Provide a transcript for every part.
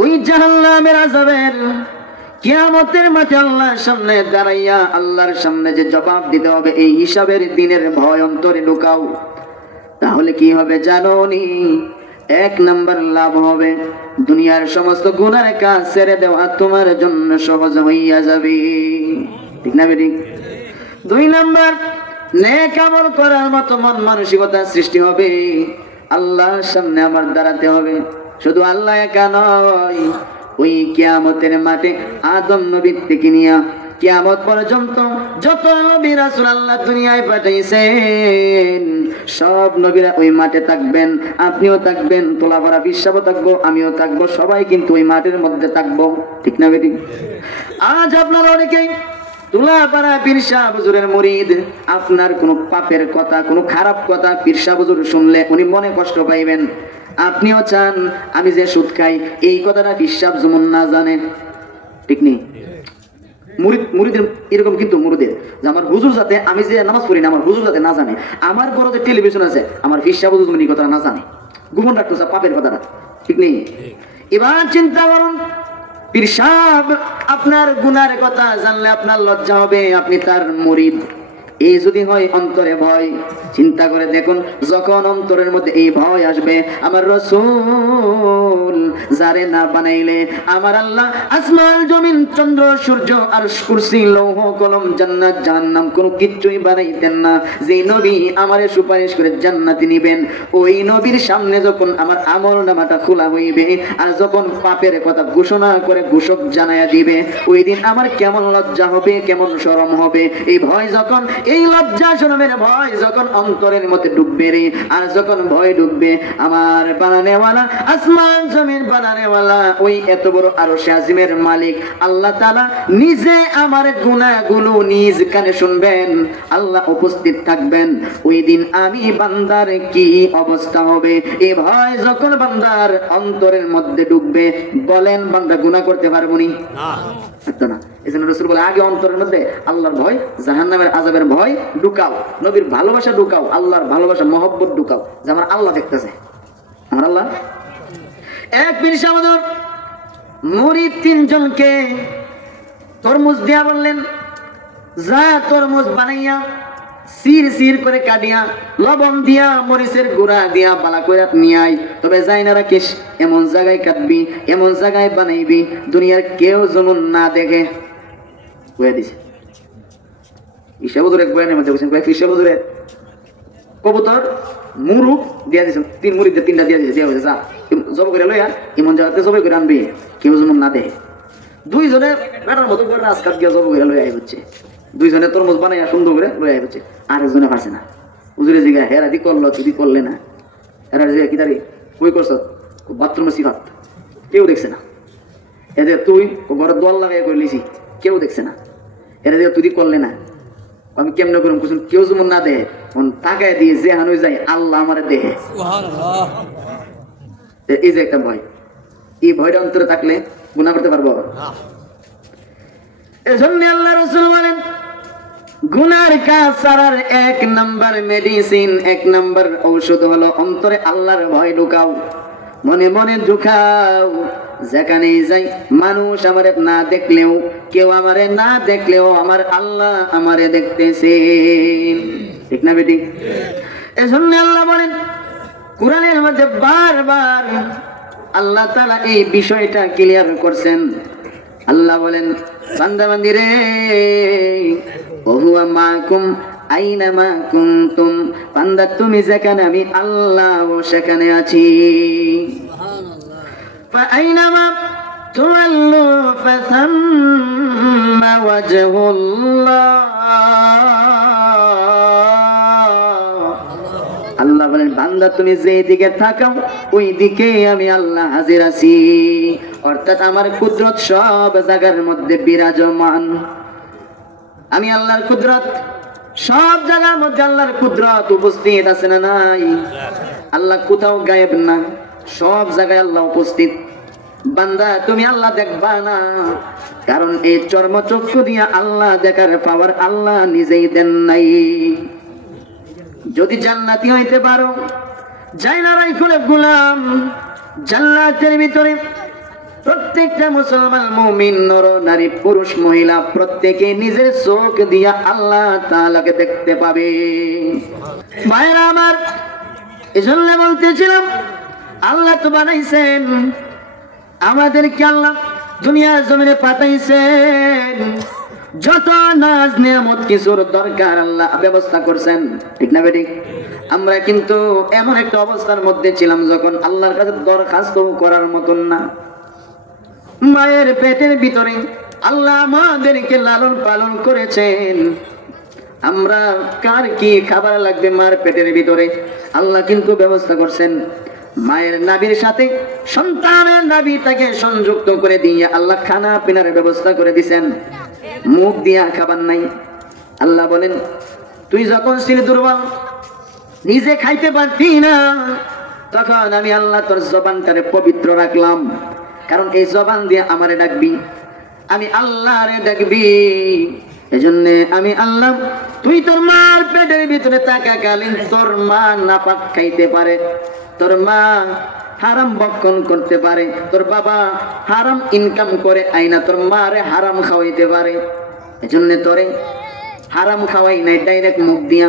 ওই জাহান্নামের আযাবের কিয়ামতের মাঠে আল্লাহর সামনে দাঁড়াইয়া আল্লাহর সামনে যে জবাব দিতে হবে, এই হিসাবের দিনের ভয় অন্তরে ঢুকাও। তাহলে কি হবে জানোনি? এক নাম্বার লাভ হবে, দুনিয়ার সমস্ত গুনার কাজ ছেড়ে দেওয়া তোমার জন্য সহজ হইয়া যাবে। ঠিক না বেঠিক? দুই নাম্বার, নেক আমল করার মতো মন মানসিকতা সৃষ্টি হবে। আল্লাহর সামনে আমার দাঁড়াতে হবে, শুধু আল্লাহ একা নয়, ওই কিয়ামতের মাঠে আদম নবী থেকে নিয়ে কিয়ামত পর্যন্ত যত নবী রাসূল আল্লাহ দুনিয়ায় পাঠাইছেন সব নবীরা ওই মাঠে থাকবেন, আপনিও থাকবেন, তোলাপাড়া পিসাবও থাকবো, আমিও থাকবো, সবাই কিন্তু ওই মাঠের মধ্যে থাকবো। ঠিক না বেঠিক? আজ আপনারা অনেকেই তুলাপাড়া পীর সাহেব হুজুরের মুরিদ, আপনার কোনো পাপের কথা, কোনো খারাপ কথা পীর সাহেব হুজুর শুনলে উনি মনে কষ্ট পাইবেন। আপনিও চান আমি যে সুদ খাই এই কথাটা পীর সাহেব যেমন না জানে। ঠিক নেই? মুরিদের এরকম কিন্তু মুরিদের যে আমার হুজুর যাতে আমি যে নামাজ পড়ি না আমার হুজুর যাতে না জানে, আমার ঘরে যে টেলিভিশন আছে আমার পীর সাহেব হুজুর এই কথাটা না জানে, গোপন রাখতেছে পাপের কথাটা। ঠিক নেই? এবার চিন্তা করুন, পীর সাহেব আপনার গুনার কথা জানলে আপনার লজ্জা হবে, আপনি তার মুরিদ। এই যদি হয় অন্তরে ভয়, চিন্তা করে দেখুন, যখন অন্তরের মধ্যে এই ভয় আসবে, আমার রাসূল যারে না বানাইলে আমার আল্লাহ আসমান জমিন চন্দ্র সূর্য আর কুরসি লৌহ কলম জান্নাত জাহান্নাম কোনো কিচ্ছুই বানাইতেন না। যে নবী আমারে সুপারিশ করে জান্নাতে নিবেন, ওই নবীর সামনে যখন আমার আমলনামাটা খোলা হইবে আর যখন পাপের কথা ঘোষণা করে ঘোষক জানায়া দিবে, ওই দিন আমার কেমন লজ্জা হবে, কেমন শরম হবে। এই ভয় যখন, এই লজ্জা শরমের ভয় যখন অন্তরের মধ্যে ডুববে রে, আর যখন ভয় ডুববে আমার বানানেওয়ালা আসমান জমিন বানানেওয়ালা ওই এত বড় আরশে আজিমের মালিক আল্লাহ তাআলা নিজে আমার গুনাহগুলো নিজ কানে শুনবেন, আল্লাহ উপস্থিত থাকবেন। ওই দিন আমি বান্দার কি অবস্থা হবে, এই ভয় যখন বান্দার অন্তরের মধ্যে ডুববে, বলেন বান্দা গুনাহ করতে পারবো নি? না। এজন্য রাসূল বলে আগে অন্তরের মধ্যে আল্লাহর ভয়, জাহান্নামের আযাবের ভয় ঢুকাও, নবীর ভালোবাসা ঢুকাও, আল্লাহর ভালোবাসা মহব্বত ঢুকাও, যে আমার আল্লাহ দেখতেছে, আমার আল্লাহ। এক পীর সাহেব মুরিদ তিনজনকে তরমুজ দিয়া বললেন, যা তরমুজ বানাইয়া সির সির করে কাটিয়া লবণ দিয়া মরিচের গুঁড়া দিয়া বালা করে নিয়ে আয়, তবে যাই না রাখিস, এমন জায়গায় কাটবি, এমন জায়গায় বানাইবি দুনিয়ার কেউ যেমন না দেখে। কয়ে দিছে ইসাবুদুরের বয়ানের মধ্যে বলছেন, কয়েক ইসাবুদুরের কবুতর মুরুখ দিয়া দিয়েছেন, তিন মুড়ি তিনটা দিয়া দিয়েছে, দেওয়া হয়েছে, যা জব করে লইয়া এমন জায়গাতে জব করে আনবি কেউ যেমন না দেখে। দুইজনে বেটার মতো করে রাজকাজ গিয়া জব করে লইয়া হচ্ছে, দুইজনে তরমুজ বানাইয়া সুন্দর করে লইয়া হচ্ছে, আরেকজনে পারছে না। হুজুরে জিগা হেরা দি করলো, তুই করলে না, হেরা জিগা কি তারি কই করছ, বাথরুমে সিফাত, কেউ দেখছে না। এদের তুই ঘরে দোয়াল লাগাই করে লিছি, কেউ দেখছে না। এরা যে তুই করলে না, আমি কেমনে করুন কুসুন, কেউ যেমন না দেহে তাকায় দিয়ে যে হানুই যায় আল্লাহ আমার দেহে। এই যে একটা ভয়, এই ভয়টা অন্তরে থাকলে গুনাহ করতে পারবো। এজন্য আল্লাহ রাসূল বলেন, গুনার কাজ ছাড়ার এক নাম্বার মেডিসিন, এক নাম্বার ঔষধ হলো অন্তরে আল্লাহর ভয় ঢুকাও, মনে মনে ঢুকাও। যেখানেই যাই মানুষ আমারে না দেখলেও, কেউ আমারে না দেখলেও আমার আল্লাহ আমারে দেখতেছে। ঠিক না বেটি? এজন্য আল্লাহ বলেন কোরআনের মধ্যে বারবার আল্লাহ তাআলা এই বিষয়টা ক্লিয়ার করছেন। আল্লাহ বলেন, বান্দা বান্দি রে, ওহুয়া মাকুম আইনামা কুনতুম, বান্দা তুমি যেখানে আমি আল্লাহ সেখানে আছি। فأينما تولوا فثم وجه الله। আল্লাহ বলেন, বান্দা তুমি যেই দিকে থাকাও ওই দিকে আমি আল্লাহ হাজির আছি। অর্থাৎ আমার কুদরত সব জায়গার মধ্যে বিরাজমান। আমি আল্লাহর কুদরত সব জায়গার মধ্যে, আল্লাহর কুদরত উপস্থিত আছে না নাই? আল্লাহ কোথাও গায়েব না, সব জায়গায় আল্লাহ উপস্থিত। বান্দা তুমি আল্লাহ দেখবা না, কারণ এই চর্মচক্ষু দিয়ে আল্লাহ দেখার পাওয়ার আল্লাহ নিজেই দেন নাই। যদি জান্নাতি হইতে পারো, জাইনারাই খুলে গোলাম, জান্নাতের ভিতরে প্রত্যেকটা মুসলমান মুমিন নর নারী পুরুষ মহিলা প্রত্যেকে নিজের চোখ দিয়া আল্লাহ তাআলাকে দেখতে পাবে। ভাইরা আমার, এজন্য বলতেছিলাম আল্লাহ তো বানাইছেন আমাদেরকে, আল্লাহ দুনিয়ার জমিনে পাঠাইছেন, যত নাজ নিয়ামত কিছুর দরকার আল্লাহ ব্যবস্থা করছেন, ঠিক না বেঠিক? আমরা কিন্তু এমন একটা অবস্থার মধ্যে ছিলাম যখন আল্লাহর কাছে দরখাস্ত করার মতন না। মায়ের পেটের ভিতরে আল্লাহ আমাদেরকে লালন পালন করেছেন, আমরা কার কি খাবার লাগবে মার পেটের ভিতরে আল্লাহ কিন্তু ব্যবস্থা করছেন। মায়ের নাভির সাথে সন্তানের নাভি তাকে সংযুক্ত করে দিয়ে আল্লাহ খানা পিনার ব্যবস্থা করে দিয়েছেন। মুখ দিয়া খাবার নাই। আল্লাহ বলেন, তুই যখন ছিলি দুর্বল, নিজে খাইতে পারতি না, তখন আমি আল্লাহ তোর জবানটারে পবিত্র রাখলাম, কারণ এই জবান দিয়ে আমারে ডাকবি, আমি আল্লাহরে ডাকবি। এজন্য আমি আল্লাহ, তুই তোর মার পেটের ভিতরে থাকাকালীন তোর মা নাপাক খাইতে পারে, তোর মা হারাম ভক্ষণ করতে পারে, তোর বাবা হারাম ইনকাম করে আইনা তোর মারে হারাম খাওয়াইতে পারে। এজন্য তোরে হারাম খাওয়াই নাই, ডাইরেক্ট মুখ দিয়া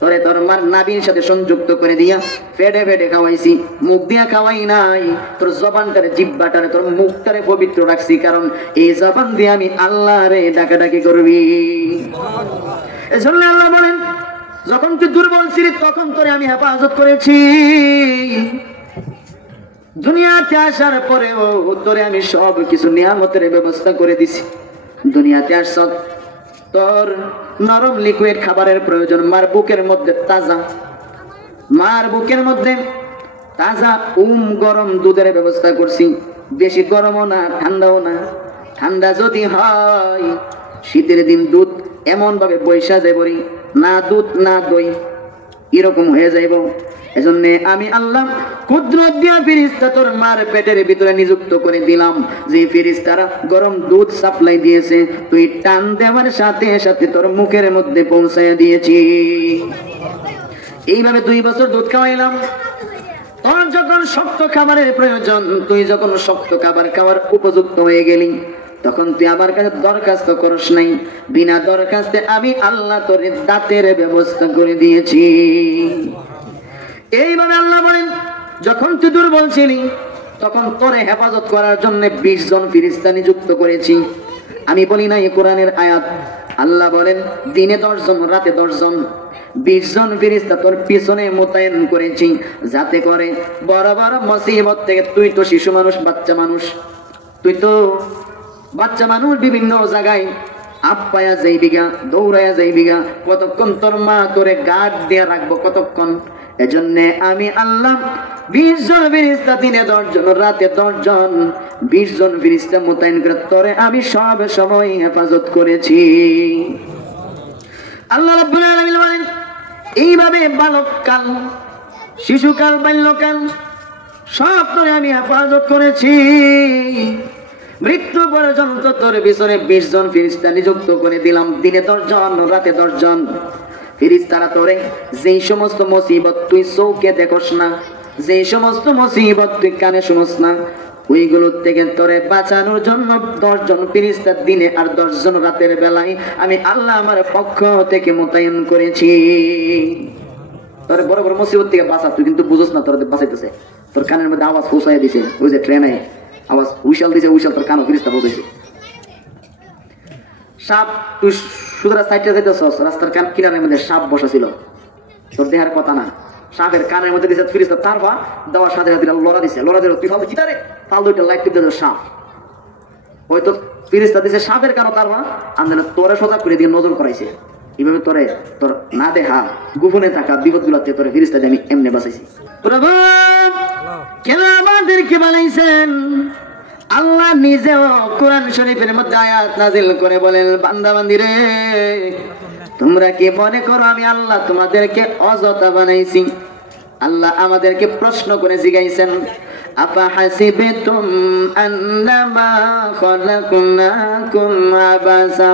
তোরে তোর মার নাভির সাথে সংযুক্ত করে দিয়া ফেডে ফেডে খাওয়াইছি, মুখ দিয়া খাওয়াই নাই। তোর জবানটারে, জিহ্বাটারে, তোর মুখটারে পবিত্র রাখছি, কারণ এই জবান দিয়ে আমি আল্লাহরে ডাকাডাকি করবি। এজন্য আল্লাহ বলেন, যখন তুই দুর্বল ছিলি তখন তোরে আমি হেফাজত করেছি, দুনিয়াতে আসার পরেও তোরে আমি সব কিছু নিয়ামতের ব্যবস্থা করে দিছি। দুনিয়াতে আসছ, তোর নরম লিকুইড খাবারের প্রয়োজন, মার বুকের মধ্যে তাজা, মার বুকের মধ্যে তাজা গরম দুধের ব্যবস্থা করছি, বেশি গরমও না ঠান্ডাও না। ঠান্ডা যদি হয় শীতের দিন দুধ এমন ভাবে বৈশা যাইব, না দুধ না দই, এরকম হয়ে যাইব। এজন্য আমি আল্লাহ কুদরত দিয়া ফেরেশতা তোর মার পেটের ভিতরে নিযুক্ত করে দিলাম, যে ফেরেশতারা গরম দুধ সাপ্লাই দিয়েছে, তুই টান দেওয়ার সাথে সাথে তোর মুখের মধ্যে পৌঁছায় দিয়েছি। এইভাবে 2 বছর দুধ খাওয়াইলাম। তোর যখন শক্ত খাবারের প্রয়োজন, তুই যখন শক্ত খাবার খাওয়ার উপযুক্ত হয়ে গেলি, তখন তুই আমার কাছে দরখাস্ত করিস নাই, বিনা দরখাস্তে আমি আল্লাহ তোর দাঁতের ব্যবস্থা করে দিয়েছি। এইভাবে আল্লাহ বলেন, যখন তুই দুর্বল ছিলি তখন তোরে হেফাজত করার জন্য 20 জন ফেরেশতা নিযুক্ত করেছি। আমি বলি না এই কোরআনের আয়াত, আল্লাহ বলেন দিনে 10 জন, রাতে 10 জন, 20 জন ফেরেশতা তোর পিছনে মোতায়েন করেছি, যাতে করে বড় বড় মুসিবত থেকে, তুই তো শিশু মানুষ, বাচ্চা মানুষ, তুই তো বাচ্চা মানুষ, বিভিন্ন জায়গায় আপ্পায়া যাইবিগা, দৌড়াইয়া যাইবিগা, কতক্ষণ তোর মা তোরে গার্ড দিয়ে রাখবো, কতক্ষণ? এজন্য আমি আল্লাহ 20 জন ফেরেশতা, দিনে 10 জন, রাতে 10 জন, 20 জন ফেরেশতা মোতায়েন করে তোরে আমি সব সময় হেফাজত করেছি। আল্লাহ রাব্বুল আলামিন বলেন, এইভাবে বালককাল, শিশুকাল, বাল্যকাল সব তোরে আমি হেফাজত করেছি। মৃত্যু পর্যন্ত তোর পিছনে 20 জন ফেরেশতা নিযুক্ত করে দিলাম, দিনে 10 জন, রাতে 10 জন। ফেরেশতারা তোরে যেই সমস্ত মুসিবত তুই চোখে দেখোস না, যেই সমস্ত মুসিবত তুই কানে শুনোস না, ওইগুলোর থেকে তোরে বাঁচানোর জন্য 10 জন ফেরেশতা দিনে আর 10 জন রাতের বেলায় আমি আল্লাহ আমার পক্ষ থেকে মোতায়েন করেছি। তোরে বড় বড় মুসিবত থেকে বাঁচা, তুই কিন্তু বুঝোস না তোর বাঁচাইতেছে। তোর কানের মধ্যে আওয়াজ পৌঁছাই দিছে, ওই যে ট্রেনে আওয়াজ উইশাল দিছে, উইশাল তোর কানও ফেরেশতা বসাইছে। সাপ, তুই সুতরাং সাইডে যাইতেছস, রাস্তার কিনারের মধ্যে সাপ বসা ছিল, তোর দেহার কথা না, সাপের কানের মধ্যে দিছে ফেরেশতা, তারপর দেওয়ার সাথে সাথে লড়া দিছে, লড়া দিল, তুই ফালতু কি তারে ফালতু একটা লাইট টিপ দিল, সাপ ওই তো ফেরেশতা দিছে সাপের কানও, তারপর আন্দোলন তোরে সোজা করে দিয়ে নজর করাইছে। এইভাবে তোরে তোর না দেখা গোপনে থাকা বিপদ গুলাতে তোরে ফেরেশতা দিয়ে আমি এমনি বাঁচাইছি। প্রভু কেন আমাদেরকে বানাইছেন? আল্লাহ নিজেও কোরআন শরীফের মধ্যে আয়াত নাজিল করে বলেন, বান্দা বান্দিরে তোমরা কি মনে করো আমি আল্লাহ তোমাদেরকে অযথা বানাইছি? আল্লাহ আমাদেরকে প্রশ্ন করে জিগাইছেন, আপা হাসিবতুম আন্নামা খালাকনাকুম আবাসা।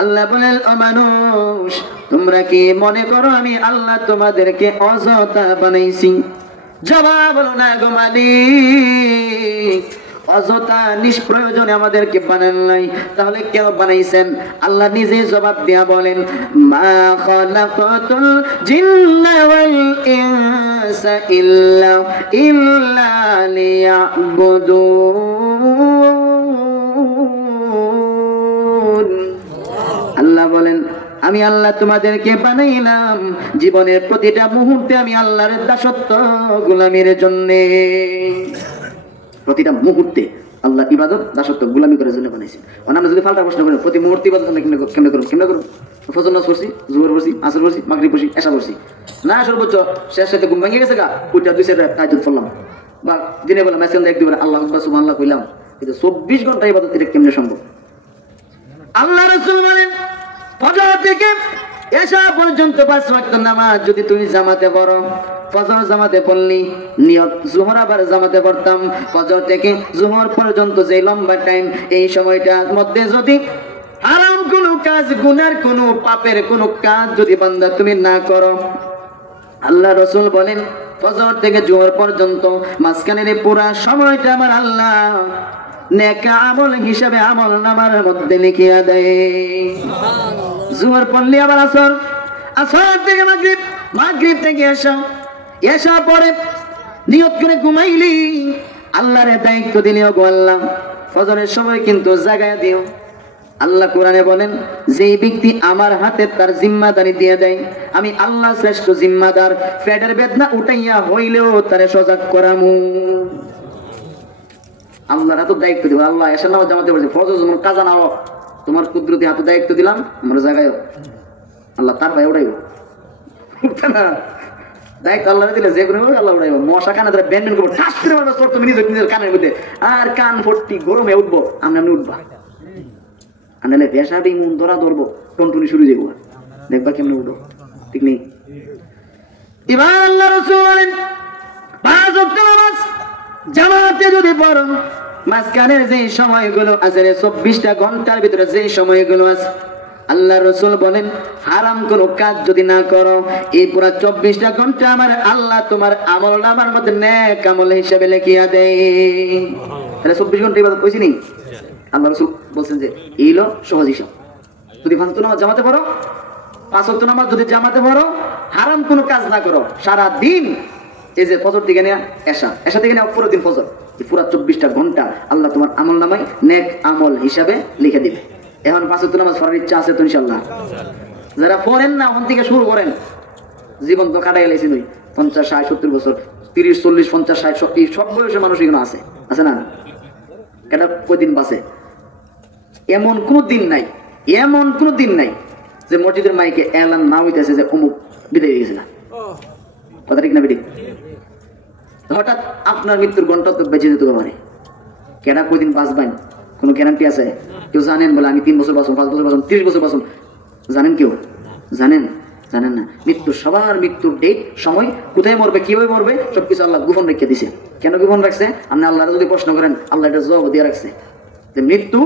আল্লাহ বলেন, ও মানুষ তোমরা কি মনে করো আমি আল্লাহ তোমাদেরকে অযথা বানাইছি? জবাব হলো না গো মালিক, অযথা নিষ্প্রয়োজনে আমাদেরকে বানান নাই, তাহলে কেন বানাইছেন? আল্লাহ নিজে জবাব দিয়া বলেন, মা খালাকাতুল জিন্না ওয়াল ইনসা ইল্লা লিয়াবুদুন। আল্লাহ বলেন, আমি আল্লাহ তোমাদেরকে বানাইলাম জীবনের প্রতিটা মুহূর্তে আমি আল্লাহর দাসত্ব গোলামির জন্য। প্রতিটা মুহূর্তে আল্লাহ ইবাদত দাসত্ব গোলামি করার জন্য বানাইছেন। আমরা যদি ফালটা প্রশ্ন করেন প্রতি মুহূর্তে ইবাদত কেমনে করুন? ফজর নামাজ পড়ছি, জোহর পড়ছি, আসর পড়ছি, মাগরিব পড়ছি, এশা পড়ছি, না সর্বোচ্চ শেষ সাথে ঘুম ভেঙে গেছে গা, ওইটা 2 রাকাত তাহাজ্জুদ পড়লাম, বা দিনে বেলা মেসেজ এক দিবেন আল্লাহু আকবার সুবহানাল্লাহ কইলাম, কিন্তু 24 ঘন্টা ইবাদত এটা কেমনে সম্ভব? আল্লাহ রাসূল বলেন, ফজর থেকে এশা পর্যন্ত 5 ওয়াক্ত নামাজ যদি তুমি জামাতে পড়ো, ফজর জামাতে পড়লি, নিয়ত জোহর আবার জামাতে পড়তাম, ফজর থেকে জোহর পর্যন্ত যে লম্বা টাইম, এই সময়টার মধ্যে যদি হারাম কোনো কাজ, গুনার কোনো, পাপের কোনো কাজ যদি বান্দা তুমি না করো, আল্লাহ রাসূল বলেন ফজর থেকে জোহর পর্যন্ত মাঝখানের পুরা সময়টা আমার আল্লাহ নেক আমল হিসাবে আমল নামার মধ্যে লিখিয়া দেয়। জোহর পড়লি আবার আসর, আসর থেকে মাগরিব, মাগরিব থেকে এশা পরে নিয়ত করে ঘুমাইলি, আল্লাহর দায়িত্ব দিলিও গো আল্লাহ ফজরের সময় কিন্তু জাগায়া দিও। আল্লাহ কোরআনে বলেন, যেই ব্যক্তি আমার হাতে তার জিম্মাদারি দিয়ে দেয়, আমি আল্লাহ শ্রেষ্ঠ জিম্মাদার, পেটের বেদনা উঠাইয়া হইলেও তারে সজাগ করামু। আল্লাহর হাতে দায়িত্ব দিব। আল্লাহ এশার নামাজ জামাতে বলছে, ফজর যখন কাজা নাও, তোমার কুদরতি হাতে দায়িত্ব দিলাম, আমরা জাগায়ও। আল্লাহ তার ভাই উঠাইব না, দায়িত্ব আল্লাহ দিলে যে কোনো আল্লাহ উঠাইব। মশা কানে ধরে ব্যান্ড করবো, ঠাস করে মারবো তুমি নিজের কানের মধ্যে, আর কান ফট্টি গরমে উঠবো, আমরা এমনি উঠবা, আনলে পেশাবি মন ধরা ধরবো, টনটুনি শুরু যাবো, দেখবা কেমন উঠো, ঠিক নেই? এবার আল্লাহ রাসূল বলেন, 5 ওয়াক্ত নামাজ জামাতে যদি পড়ো, মাঝখানের যে সময়গুলো আছে, 24টা ঘন্টার ভিতরে যে সময়গুলো আছে, আল্লাহ রাসূল বলেন হারাম কোনো কাজ যদি না করো, এই পুরা 24টা ঘন্টা আমার আল্লাহ তোমার আমল নামার মধ্যে নেক আমল হিসেবে লিখিয়া দেয়। তাহলে 24 ঘন্টা ইবাদত কইছি নি? আল্লাহ রাসূল বলছেন যে এইলো সহজ হিসাব। যদি 5 ওয়াক্ত নামাজ জামাতে পড়ো, 5 ওয়াক্ত নামাজ যদি জামাতে পড়ো, হারাম কোনো কাজ না করো, সারা দিন এই যে ফজর থেকে নিয়ে এশা থেকে নিয়ে পুরো দিন ফজর, এই পুরো 24টা ঘন্টা আল্লাহ তোমার আমল নামায় নেক আমল হিসাবে লিখে দিবে। এখন 5 ওয়াক্ত নামাজ পড়ার ইচ্ছা আছে তো ইনশাআল্লাহ? যারা পড়েন না ওখান থেকে শুরু করেন, জীবন তো কাটাই গেলেছি নই, 50, 60, 70 বছর, 30, 40, 50, 60, সব বয়সের মানুষ এখানে আছে না? কেন কয়দিন বাঁচে? এমন কোনো দিন নাই যে মসজিদের মাইকে এলান না হইতেছে যে অমুক বিদায় হয়ে গেছে না, কথা ঠিক না বেঠিক? হঠাৎ আপনার মৃত্যুর ঘন্টা তো বেঁচে যেতে পারে, কেনা কয়দিন বাঁচবেন কোনো গ্যারান্টি আছে? কেউ জানেন বলে আমি 3 বছর বাঁচুন, 5 বছর বাঁচুন, 30 বছর বাঁচুন? জানেন কেউ? জানেন না। সবার মৃত্যুর ডেট, সময়, কোথায় মরবে, কিভাবে মরবে, সবকিছু আল্লাহ গোপন রেখে দিছে। কেন গোপন রাখছে? আপনি আল্লাহর যদি প্রশ্ন করেন, আল্লাহ এটা জবাব দিয়ে রাখছে যে মৃত্যু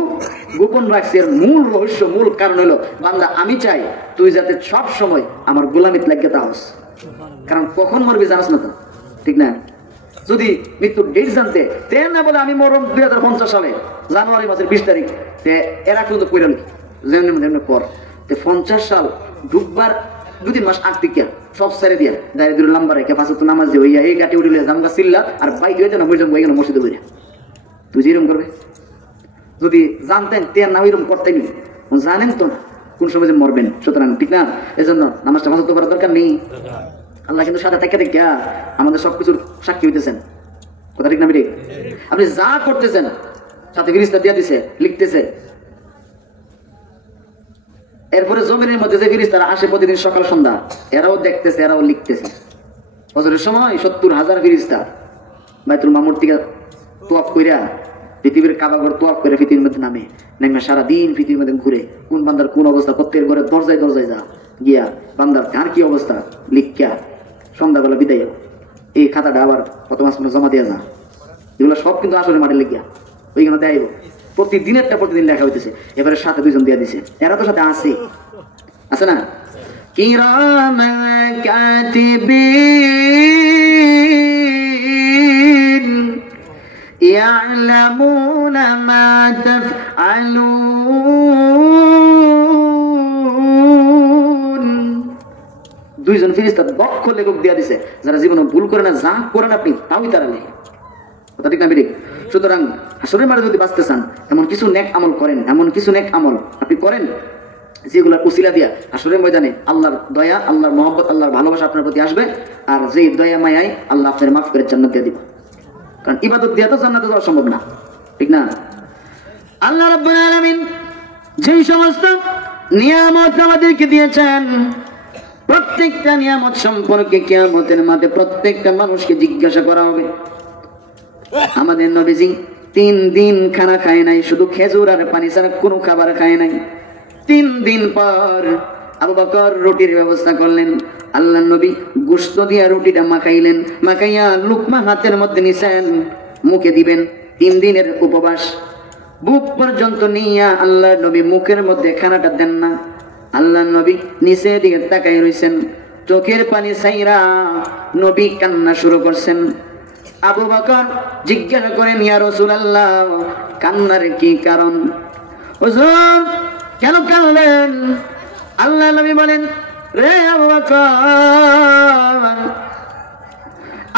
গোপন রাখছে। এর মূল রহস্য, মূল কারণ হলো, বান্দা আমি চাই তুই যাতে সব সময় আমার গোলামিত লাগিয়ে তাহস, কারণ কখন মরবি জানাস না তো, ঠিক না? যদি মৃত্যুর ডেট জানতে তেন না বলে আমি মরম 2050 সালে জানুয়ারি মাসের 20 তারিখ, এরা কিন্তু কইরাল যেমন পর 50 সাল ডুববার 2-3 মাস আগ থেকে সব ছেড়ে দিয়া দাঁড়িয়ে দূরে লম্বা রেখে 5 ওয়াক্ত নামাজ দিয়ে এই গাটি উঠিলে জামগা চিল্লা আর বাইক হয়ে না মসজিদ ওইখানে মসজিদে বইরা তুই যেরকম করবে। যদি জানতেন তেন না ওইরকম করতেন, জানেন তো না কোন সময় যে মরবেন, সুতরাং ঠিক না? এজন্য নামাজটা মাঝে তো করার দরকার নেই। আল্লাহ কিন্তু সাথে থেকে দেখা আমাদের সবকিছুর সাক্ষী হইতেছেন, কথা ঠিক না বেঠিক? আপনি যা করতেছেন সাথে ফেরেশতা দিয়া দিছে, লিখতেছে। এরপরে জমিনের মধ্যে যে ফেরেশতারা আসে প্রতিদিন সকাল সন্ধ্যা, এরাও দেখতেছে, এরাও লিখতেছে। ফজরের সময় 70,000 ফেরেশতা বাইতুল মামুর থেকে তোয়াফ কইরা পৃথিবীর কাবাঘর তোয়াফ করে পৃথিবীর মধ্যে নামে সারাদিন পৃথিবীর মধ্যে ঘুরে কোন বান্দার কোন অবস্থা, প্রত্যেকের ঘরে দরজায় যা গিয়া বান্দার কার কি অবস্থা লিখিয়া সন্ধ্যাবেলা বিদায় এই খাতাটা আবার কত মাস জমা দিয়া যা, এগুলো সব কিন্তু আসলে মাঠে লিখিয়া ওইখানে দেখাইব। প্রতিদিন লেখা হইতেছে। এবারে সাথে 2 জন দিয়া দিছে, এরা তো সাথে আছে না? কিরামান কাতিবিন ইয়ালামুনা মা তাফআলুন। দুইজন ফেরেশতা দক্ষ লেখক দিয়া দিছে, যারা জীবনে ভুল করে না, যা করেন আপনি তাই তারা লেখে। কথা ঠিক না বেঠিক? সুতরাং হাসরের মাঠে যদি বাঁচতে চান, এমন কিছু নেক আমল করেন, এমন কিছু নেক আমল আপনি করেন যেগুলোর উসিলা দিয়া হাসরের ময়দানে আল্লাহর দয়া, আল্লাহর মহব্বত, আল্লাহর ভালোবাসা আপনার প্রতি আসবে। আর যে দয়া মায়ায় আল্লাহ আপনার মাফ করে জান্নাত দিয়ে দিবে। কারণ ইবাদত দিয়া তো জান্নাতে যাওয়া সম্ভব না, ঠিক না? আল্লাহ রাব্বুল আলামিন যেই সমস্ত নিয়ামত আমাদেরকে দিয়েছেন, প্রত্যেকটা নিয়ামত সম্পর্কে কিয়ামতের মাঠে প্রত্যেকটা মানুষকে জিজ্ঞাসা করা হবে। আমাদের নবীজি 3 দিন খানা খায় নাই, শুধু খেজুর আর পানি ছাড়া কোনো খাবার খায় নাই। 3 দিন পর আবু বকর রুটির ব্যবস্থা করলেন। আল্লাহ নবী গোশত দিয়া রুটিটা মাখাইলেন, মাখাইয়া লুকমা হাতের মধ্যে নিছেন, মুখে দিবেন। 3 দিনের উপবাস, বুক পর্যন্ত নিয়া আল্লাহ নবী মুখের মধ্যে খানাটা দেন না। আল্লাহ নবী নিচে দিকে তাকাই রইছেন, চোখের পানি ছাইরা নবী কান্না শুরু করছেন। আবু বকর জিজ্ঞাসা করেন, ইয়া রাসূলুল্লাহ, কান্নার কি কারণ? হুজুর কেন কাঁদলেন? আল্লাহ নবী বলেন, রে আবু বকর,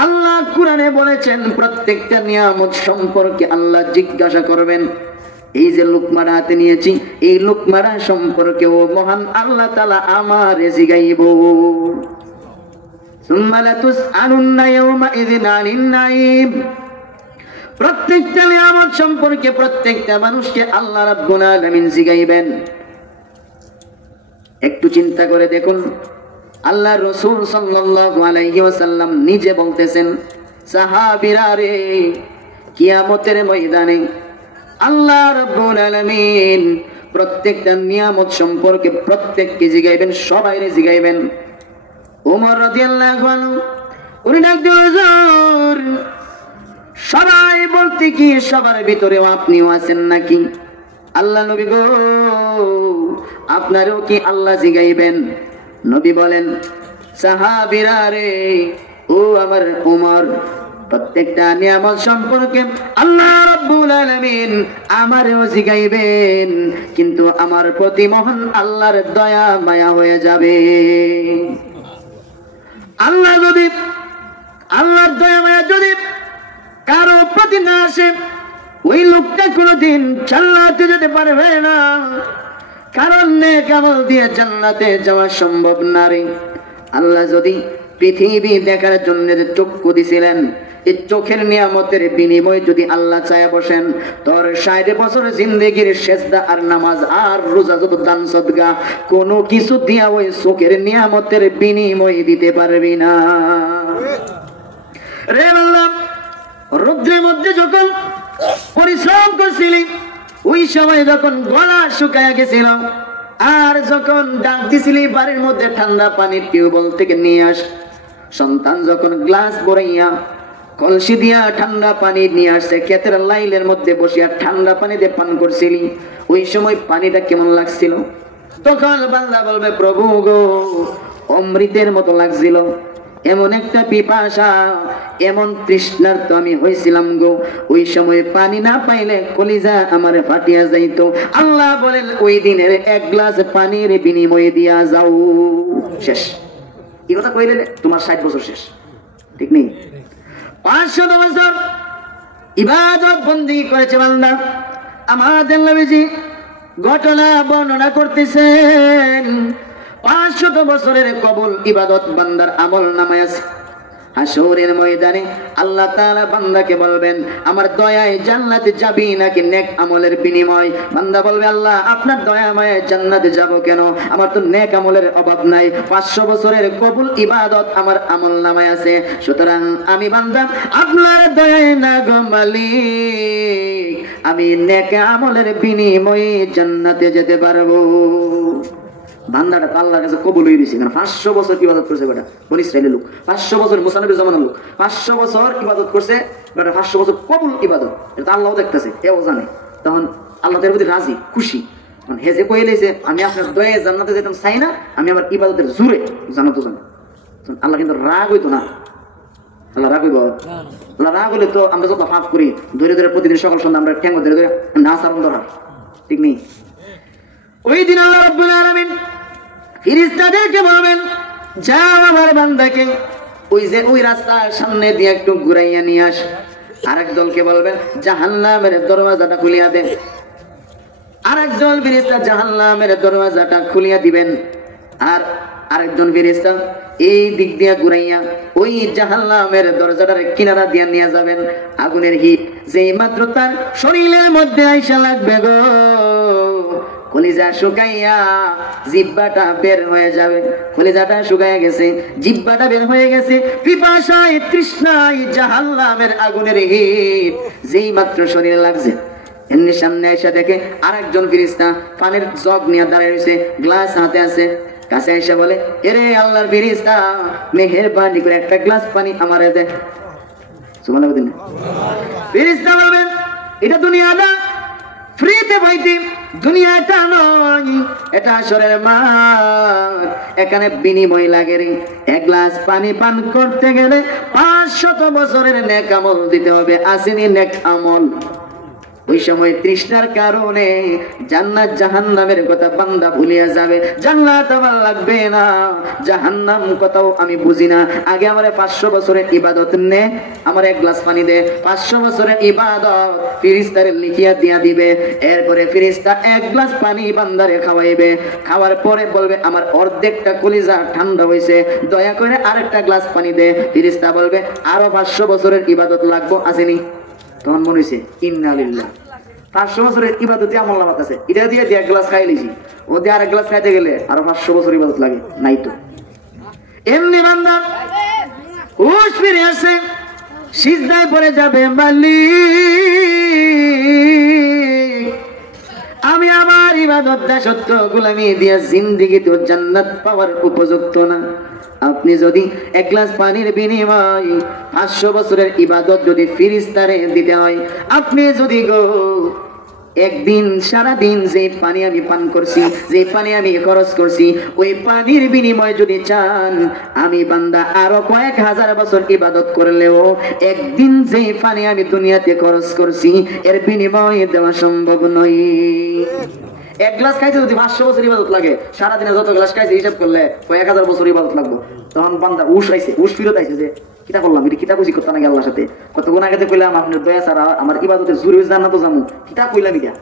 আল্লাহ কুরআনে বলেছেন প্রত্যেকটা নিয়ামত সম্পর্কে আল্লাহ জিজ্ঞাসা করবেন। এই যে লুকমার হাতে নিয়েছি, এই লুকমার সম্পর্কে ও মহান আল্লাহ তাআলা আমারে জিগাইব। সুম্মা লাতুসআলুন্না ইয়াওমাইযিন আনিন নাঈম। প্রত্যেকটা নিয়ামত সম্পর্কে প্রত্যেকটা মানুষকে আল্লাহ রাব্বুল আলামিন জিগাইবেন। একটু চিন্তা করে দেখুন, আল্লাহ রাসূল সাল্লাল্লাহু আলাইহি ওয়াসাল্লাম নিজে বলতেছেন, সাহাবীরা রে, কিয়ামতের ময়দানে আল্লাহ রাব্বুল আলামিন প্রত্যেকটা নিয়ামত সম্পর্কে প্রত্যেককে জিগাইবেন, সবাইরে জিগাইবেন। ওমর রাদিয়াল্লাহু আনহু উনি ডাকতে, হুজুর সবাই বলতে কি সবার ভিতরেও আপনিও আছেন নাকি? আল্লাহ নবী গো, আপনারও কি আল্লাহ জিগাইবেন? নবী বলেন, সাহাবীরা রে, ও আমার ওমর, প্রত্যেকটা নিয়ামত সম্পর্কে আল্লাহ রাব্বুল আলামিন আমারও জিগাইবেন, কিন্তু আমার প্রতি মহান আল্লাহর দয়া মায়া হয়ে যাবে। আল্লাহর দয়া মায়া যদি কারো প্রতি না আসে, ওই লোকটা কোনোদিন জান্নাতে যেতে পারবে না। কারণ নেক আমল দিয়ে জান্নাতে যাওয়া সম্ভব না রে। আল্লাহ যদি পৃথিবী দেখার জন্য যে চক্ষু দিছিলেন, এই চোখের নিয়ামতের বিনিময় যদি আল্লাহ চায় বসেন, তোর 60 বছর জিন্দেগির সেজদা আর নামাজ আর রোজা, যত দান সদকা, কোনো কিছু দিয়া ওই চোখের নিয়ামতের বিনিময় দিতে পারবি না রে আল্লাহ। রৌদ্রের মধ্যে যখন পরিশ্রম করছিলি, ওই সময় যখন গলা শুকায়া গেছিল, আর যখন ডাক দিছিলি বাড়ির মধ্যে ঠান্ডা পানি টিউবওয়েল থেকে নিয়ে আস, সন্তান যখন গ্লাস ভরাইয়া কলসি দিয়া ঠান্ডা পানি নিয়ে আসছে, ক্ষেতের লাইলের মধ্যে বসিয়া ঠান্ডা পানি দিয়ে পান করছিলি, ওই সময় পানিটা কেমন লাগছিল? তখন বান্দা বলবে, প্রভু গো, অমৃতের মতো লাগছিল। এমন একটা পিপাসা, এমন তৃষ্ণার্ত আমি হয়েছিলাম গো, ওই সময় পানি না পাইলে কলিজা আমার ফাটিয়া যাইত। আল্লাহ বলেন, ওই দিনের 1 গ্লাস পানির বিনিময়ে দিয়া যাও। শেষ। এই কথা কইলে তোমার 60 বছর শেষ, ঠিক নেই? 500 বছর ইবাদত বন্দেগী করেছে বান্দা। আমাদের নবীজি ঘটনা বর্ণনা করতেছেন, 500 বছরের কবুল ইবাদত বান্দার আমল নামায় আছে। হাসরের ময়দানে আল্লাহ তাআলা বান্দাকে বলবেন, আমার দয়ায় জান্নাতে যাবি নাকি নেক আমলের বিনিময়? বান্দা বলবে, আল্লাহ আপনার দয়া মায়ায় জান্নাতে যাব কেন? আমার তো নেক আমলের অভাব নাই, 500 বছরের কবুল ইবাদত আমার আমল নামায় আছে। সুতরাং আমি বান্দা আপনার দয়ায় না গো মালিক, আমি নেক আমলের বিনিময়ে জান্নাতে যেতে পারবো। বান্দাটা আল্লাহর কাছে কবুল হয়ে দিয়েছে, কারণ 500 বছর ইবাদত করছে বেটা, বনি ইসরাইলের লোক। 500 বছর মুসা নবীর জামানার লোক, 500 বছর ইবাদত করছে বেটা, 500 বছর কবুল ইবাদত। এটা আল্লাহ দেখতেছে, এও জানে। তখন আল্লাহ তার প্রতি রাজি, খুশি। হেজে কইলেছে, আমি আপনার দয়ায় জান্নাতে যেতাম চাই না, আমি আমার ইবাদতের জোরে জান্নাতে যাবো। আল্লাহ কিন্তু রাগ হইতো না, আল্লাহ রাখবো। আল্লাহ রাগ হলে তো আমরা যত ফাঁক করি ধরে ধরে প্রতিদিন সকাল সন্ধ্যা আমরা ঠ্যাঙ্গ ধরে ধরে নাচ আনন্দ হয়, ঠিক নেই? ওই দিন আল্লাহ রাব্বুল আলামিন ফেরেশতাদেরকে বলবেন, যাও আমার বান্দাকে ওই রাস্তার সামনে দিয়ে একটু ঘুরাইয়া নিয়ে আস। আরেক দলকে বলবেন জাহান্নামের দরওয়াজাটা খুলিয়া দেন। আরেকজন ফেরেশতা জাহান্নামের দরওয়াজাটা খুলিয়া দিবেন। আর আরেকজন ফেরেশতা এই দিক দিয়ে ঘুরাইয়া ওই জাহান্নামের দরজাটার কিনারা দিয়ে নিয়ে যাবেন। আগুনের হিট যেই মাত্র তার শরীরের মধ্যে আইসা লাগবে গো, কলিজা শুকাইয়া জিহ্বাটা বের হয়ে যাবে। কলিজাটা শুকাইয়া গেছে, জিহ্বাটা বের হয়ে গেছে, পিপাসায় তৃষ্ণায় জাহান্নামের আগুনের হিট যেই মাত্র শরীরে লাগছে, এমনি সামনে এসে দেখে আরেকজন ফেরেশতা পানির জগ নিয়ে দাঁড়িয়ে রয়েছে, গ্লাস হাতে আছে। কাছে এসে বলে, এরে আল্লাহর ফেরেশতা, মেহেরবানি করে একটা গ্লাস পানি আমারে দে। সুবহানাল্লাহ দিন ফেরেশতা বলবেন, এটা দুনিয়া না, ফ্রিতে পাইতি, দুনিয়াটা নয়, এটা আসরের মাঠ, এখানে বিনিময় লাগে রে। এক গ্লাস পানি পান করতে গেলে 500 বছরের নেক আমল দিতে হবে। আসেনি নেক আমল? ওই সময় তৃষ্ণার কারণে জান্নাত জাহান্নামের কথা বান্দা ভুলিয়া যাবে। জান্নাত আমার লাগবে না, জাহান্নাম কথাও আমি বুঝি না, আগে আমার 500 বছরের ইবাদত নে, আমার এক গ্লাস পানি দে। 500 বছরের ইবাদত ফেরেশতারে লিখিয়া দিয়া দিবে। এরপরে ফেরেশতা এক গ্লাস পানি বান্দারে খাওয়াইবে। খাওয়ার পরে বলবে, আমার অর্ধেকটা কলিজা ঠান্ডা হয়েছে, দয়া করে আরেকটা গ্লাস পানি দে। ফেরেশতা বলবে, আরো 500 বছরের ইবাদত লাগবো, আসেনি? তখন মনে হয়েছে ইন্নালিল্লাহ, 500 বছরের ইবাদতে আমল নামাত আছে, এটা দিয়ে এক গ্লাস খাই লিছি, ও দিয়ে আরেক গ্লাস খাইতে গেলে আরো 500 বছর ইবাদত লাগে, নাই তো। এমনি বান্দা হুশ ফিরে আসে, সিজদায় পড়ে যাবে, মালিক আমি আমার ইবাদত দাসত্ব গোলামি দিয়া জিন্দেগি তো জান্নাত পাওয়ার উপযুক্ত না। আপনি যদি এক গ্লাস পানির বিনিময় 500 বছরের ইবাদত যদি ফেরেশতারে দিতে হয়, আপনি যদি গো একদিন সারাদিন যে পানি আমি পান করছি, যে পানি আমি খরচ করছি, ওই পানির বিনিময় যদি চান, আমি বান্দা আরো কয়েক হাজার বছর ইবাদত করলেও একদিন যে পানি আমি দুনিয়াতে খরচ করছি এর বিনিময় দেওয়া সম্ভব নয়। এক গ্লাস খাইতে যদি 500 বছর ইবাদত লাগে, সারাদিনে যত গ্লাস খাইছে হিসাব করলে কয়েক হাজার বছর ইবাদত লাগবে। তখন বান্দা উশ আইছে, উশ ফিরত আইছে যে কিতা করলাম, এটা কিতা বুঝি করতে নাকি আল্লাহর সাথে, কতক্ষণ আগে কইলাম আপনার দয়া ছাড়া আমার ইবাদতের জোরে হয়েছে না তো জানো, কিতা কইলাম এটা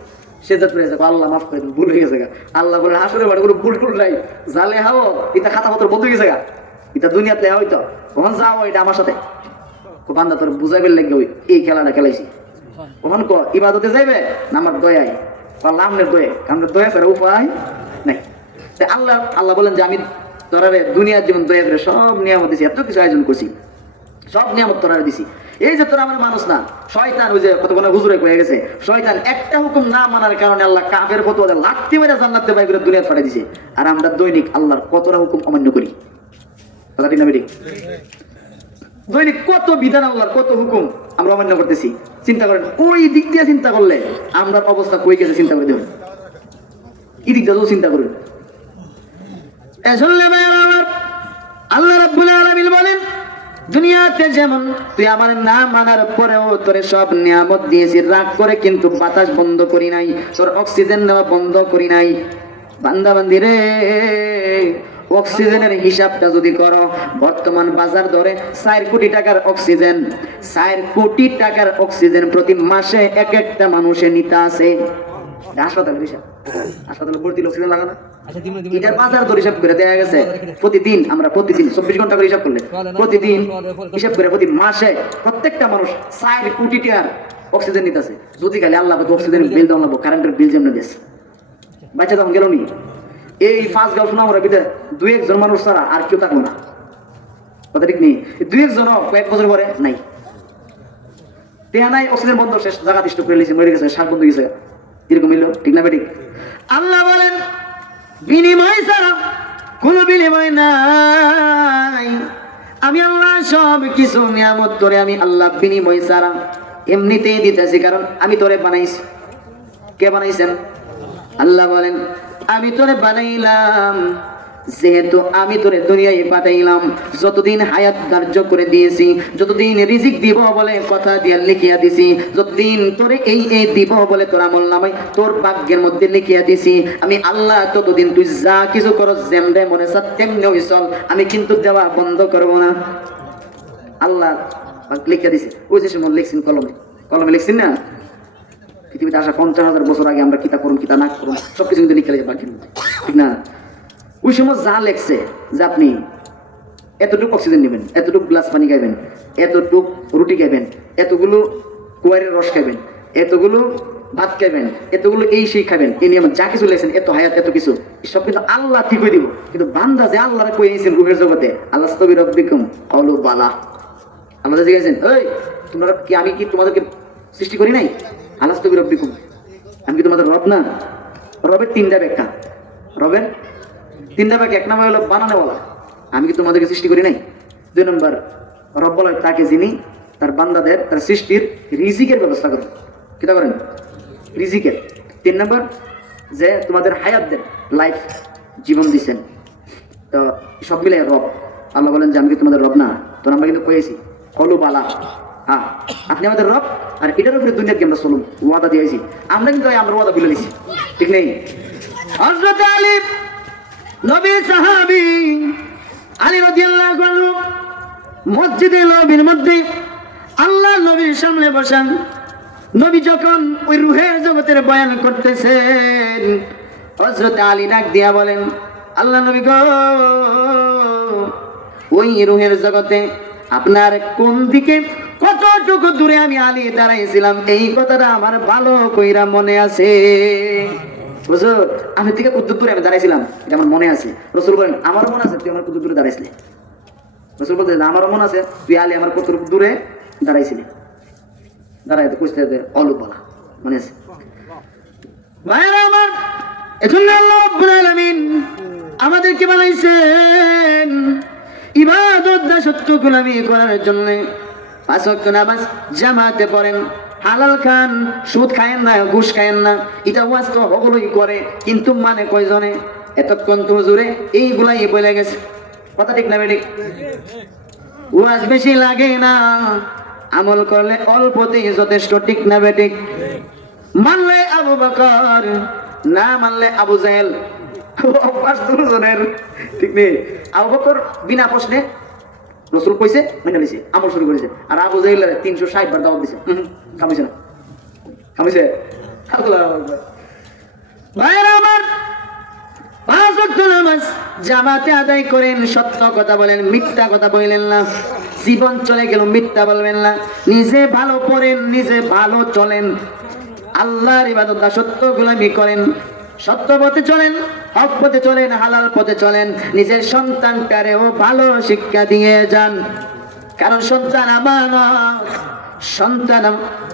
সেজাত করে আল্লাহ মাফ করে দিন, ভুল হয়ে গেছে গা। আল্লাহ বলে হাসরে বাড়ি কোনো ভুল টুল নাই, জালে হাও এটা খাতা পত্র বন্ধ হয়ে গেছে গা, এটা দুনিয়াতে হয়তো ওখান যাও এটা আমার সাথে বান্দা তোর বুঝাইবেন লাগবে, ওই এই খেলাটা খেলাইছি ওখান ক ইবাদতে যাইবে না আমার দয়ায় পাল্লা, আমনের দয়া, আমরা দয়া করে উপায় নাই। আল্লাহ আল্লাহ বলেন যে আমি তোরারে দুনিয়ার জীবন দয়া করে সব নিয়ামত দিছি, এত কিছু আয়োজন করছি, সব নিয়ামত তোরারে দিছি। এই যে তোরা আমার মানুষ না, শয়তান ওই যে কতক্ষণ হুজুরে কয়ে গেছে, শয়তান একটা হুকুম না মানার কারণে আল্লাহ কাফের ফতোয়া দেয়, লাত্তি মেরে জান্নাত বাই করে দুনিয়া পাঠিয়ে দিছে। আর আমরা দৈনিক আল্লাহর কতটা হুকুম অমান্য করি, কথা ঠিক না বেঠিক? দৈনিক কত বিধান আল্লাহর, কত হুকুম আমরা অমান্য করতেছি। চিন্তা করেন, ওই দিক দিয়ে চিন্তা করলে আমরা অবস্থা কই গেছে চিন্তা করে দেবেন, এই দিক দিয়েও চিন্তা করবেন। আল্লাহ রাব্বুল আলামিন বলেন, দুনিয়াতে যেমন তুই আমার না মানার পরেও তোরে সব নিয়ামত দিয়েছি, রাগ করে কিন্তু বাতাস বন্ধ করি নাই, তোর অক্সিজেন নেওয়া বন্ধ করি নাই। বান্দা বান্দি রে, অক্সিজেনের হিসাবটা যদি করো, বর্তমান বাজার দরে 4 কোটি টাকার অক্সিজেন, 4 কোটি টাকার অক্সিজেন প্রতি মাসে এক একটা মানুষে নিতে আছে। হাসপাতালের হিসাব, হাসপাতালে ভর্তি অক্সিজেন লাগানো, এটার বাজার দর হিসাব করে দেখা গেছে প্রতিদিন, আমরা প্রতিদিন 24 ঘন্টা করে হিসাব করলে প্রতিদিন হিসাব করে প্রতি মাসে প্রত্যেকটা মানুষ 4 কোটি টাকার অক্সিজেন নিতে আছে। যদি খালি আল্লাহ অক্সিজেনের বিল দেওয়া লাগবো, কারেন্টের বিল যেমন দিয়েছে, বাচ্চা তখন গেল নি। এই 5 গাঁও শোনা আমরা ভিতরে 2-1 জন মানুষ ছাড়া আর কেউ থাকবো না, কথা ঠিক নেই? 2-1 জন কয়েক বছর পরে নাই, টেহা নাই, অক্সিজেন বন্ধ, শেষ জায়গা স্টপ করে লিখছে, মরে গেছে, শ্বাস বন্ধ গেছে, এরকম হইলো, ঠিক না বেঠিক? আল্লাহ বলেন বিনিময় ছাড়া কোন বিনিময় নাই। আমি আল্লাহ সব কিছু নিয়ামত তোরে আমি আল্লাহ বিনিময় ছাড়া এমনিতেই দিতেছি, কারণ আমি তোরে বানাইছি। কে বানাইছেন? আল্লাহ বলেন আমি তোরে বানাইলাম যেহেতু আমি তোরে দুনিয়ায় পাঠাইলাম, যতদিন হায়াত ধার্য করে দিয়েছি, যতদিন রিজিক দিব বলে কথা দিয়ে লিখিয়া দিছি, যতদিন তোরে এই দিব বলে তোর আমল নামাই তোর ভাগ্যের মধ্যে লিখিয়া দিছি, আমি আল্লাহ ততদিন তুই যা কিছু করো যেমনে মনে চায় তেমনি চল, আমি কিন্তু দেওয়া বন্ধ করবো না। আল্লাহ লিখিয়া দিছে। ওই যে সময় লিখছেন কলমে লিখছেন না, পৃথিবীতে আসা 50,000 বছর আগে আমরা কিতা করুন কিতা না করুন সবকিছু কিন্তু লিখে লেগে বাকি, ঠিক না? ওই সময় যা লেখছে যে আপনি এতটুকু অক্সিজেন নেবেন, এতটুকু গ্লাস পানি খাইবেন, এতটুকু রুটি খাইবেন, এতগুলো কুয়ারের রস খাইবেন, এতগুলো ভাত খাইবেন, এতগুলো এই সেই খাবেন, এই নিয়ে যা কিছু লেখছেন, এত হায়াত এত কিছু সব কিন্তু আল্লাহ ঠিক হয়ে দিব। কিন্তু বান্দা যে আল্লাহ কই আইছেন রূহের জগতে, আল্লাহ স্তবি রব্বিকুম কওলু বালা, আল্লাহ জিজ্ঞাসেন এই তোমরা কি আমি কি তোমাদেরকে সৃষ্টি করি নাই? আল্লাহ স্তবি রব্বিকুম, আমি কি তোমাদের রব না? রবের 3টা ব্যাখ্যা, রবের 3টা ব্যাখ্যা। 1 নম্বর হলো বানানো বলা, আমি কি তোমাদেরকে সৃষ্টি করি নাই? 2 নম্বর রব বলা তাকে যিনি তার বান্দাদের তার সৃষ্টির রিজিকের ব্যবস্থা করেন, কিতা করেন? রিজিকের। 3 নম্বর যে তোমাদের হায়াত দেন, লাইফ জীবন দিচ্ছেন। তো সব মিলে রব। আল্লাহ বলেন যে আমি কি তোমাদের রব না? তো আমরা কিন্তু কয়েছি কলু বালা, হ্যাঁ আপনি আমাদের রব, আর এটার উপরে দুনিয়াকে আমরা চলুন ওয়াদা দিয়েছি। আমরা কিন্তু আমরা ওয়াদা বিলে দিচ্ছি, ঠিক নেই? হযরত আলী নবী সাহাবী আলী রাদিয়াল্লাহু আনহু মসজিদে নবীর মধ্যে আল্লাহ নবীর সামনে বসেন। নবী যখন ওই রূহের জগতের বয়ান করতেছেন, হযরত আলী ডাক দিয়া বলেন, আল্লাহ নবী গো, ওই রূহের জগতে আপনার কোন দিকে কতটুকু দূরে আমি আলী দাঁড়াইছিলাম এই কথাটা আমার ভালো কইরা মনে আছে। হুজুর আমি থেকে কত দূরে আমি দাঁড়াইছিলাম এটা আমার মনে আছে। রাসূল বলেন আমার মনে আছে তুই আমার কত দূরে দাঁড়াইছিলি? রাসূল বলতেন আমারও মনে আছে তুই আলী আমার কত দূরে দাঁড়াইছিলি। দাঁড়াইতে কইতে অলু বলা মনে আছে। ভাইরা আমার, এজন্য আল্লাহ রাব্বুল আলামিন আমাদেরকে বানাইছেন ইবাদত দাসত্ব গোলামি করার জন্য। 5 ওয়াক্ত নামাজ জামাতে পড়েন, হালাল খান, সুদ খায়েন না, ঘুষ খায়েন না, এটা ওয়াজ তো সকলেই করে, কিন্তু মানে কয়জনে? এতক্ষণ তো হুজুরে এইগুলাই বলে গেছে, কথা ঠিক না বেঠিক? ওয়াজ বেশি লাগে না, আমল করলে অল্পতেই যথেষ্ট, ঠিক না বেঠিক? মানলে আবু বকর, না মানলে আবু জাহেল, ঠিক নেই? আবু বকর বিনা প্রশ্নে রাসূল কইছে মেনে নিছে, আমল শুরু করেছে। আর আবু জাহেল 360 বার দাওয়াত দিছে, খামিছে না, খামিছে। আল্লাহু আকবার। ভাইরা আমার, 5 ওয়াক্ত নামাজ জামাতে আদায় করেন, সত্য কথা বলেন, মিথ্যা কথা বললেন না। জীবন চলে গেল মিথ্যা বলবেন না। নিজে ভালো পড়েন, নিজে ভালো চলেন, আল্লাহর ইবাদত দাসত্ব গোলামি করেন, সত্য পথে চলেন, হক পথে চলেন, হালাল পথে চলেন। নিজের সন্তানটারেও ভালো শিক্ষা দিয়ে যান, কারণ সন্তান আমানত, সন্তান